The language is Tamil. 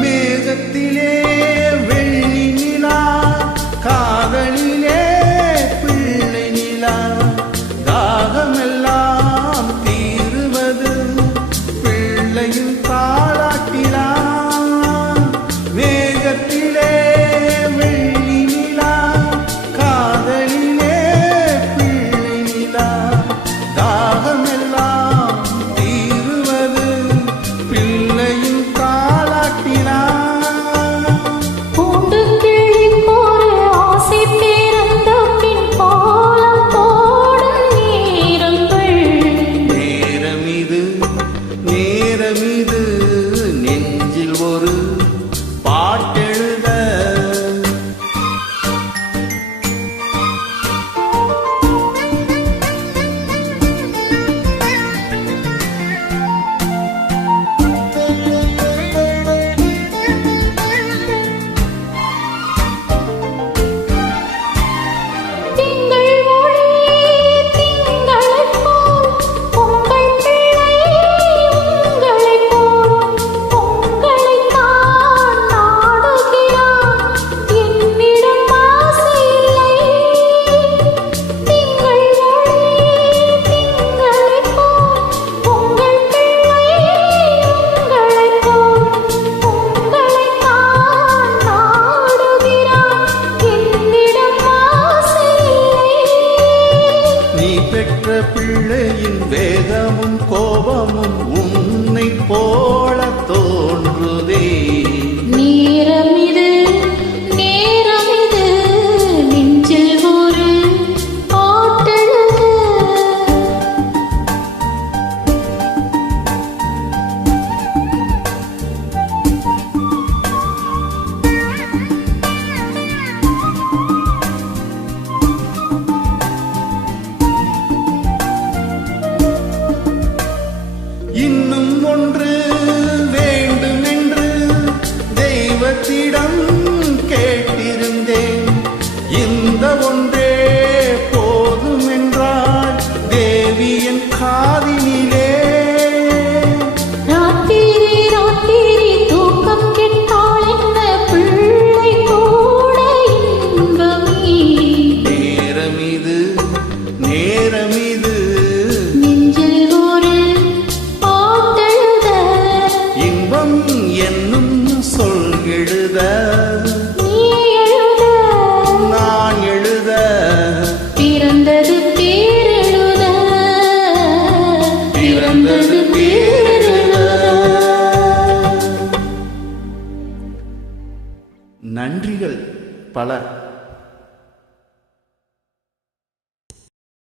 மேகத்திலே வெள்ளி நிலா, காதலிலே பிள்ளை நிலா, தாகமெல்லாம் தீருவது பிள்ளையின் தாலாட்டிலா. மேகத்திலே வெள்ளி நிலா, காதலிலே பிள்ளை நிலா, தாகமெல்லாம் தீருவது பிள்ளையின் தாலாட்டிலா. நேரமிது நெஞ்சில் ஒரு பாட்டெழுத. பெற்ற பிள்ளையின் வேகமும் கோபமும் உன்னை போல தோன்றுதே. நேரமிது நேரமிது நெஞ்சில் ஒரு பாட்டெழுத. இன்னும் ஒன்று வேண்டுமென்று தெய்வத்திடம் கேட்டிருந்தேன். இந்த ஒன்றே போதும் என்றாள் தேவி என் காதினிலே. ராத்திரி ராத்திரி தூக்கம் கெட்டால் என்ன பிள்ளை கூட இன்பமே. நேரமிது நேரமிது நெஞ்சில் ஒரு இன்பம் என்னும் சொல் எழுத. நீ எழுத நான் எழுத பிறந்தது பேரெழுத. பிறந்தது பேரெழுத. நன்றிகள் பல.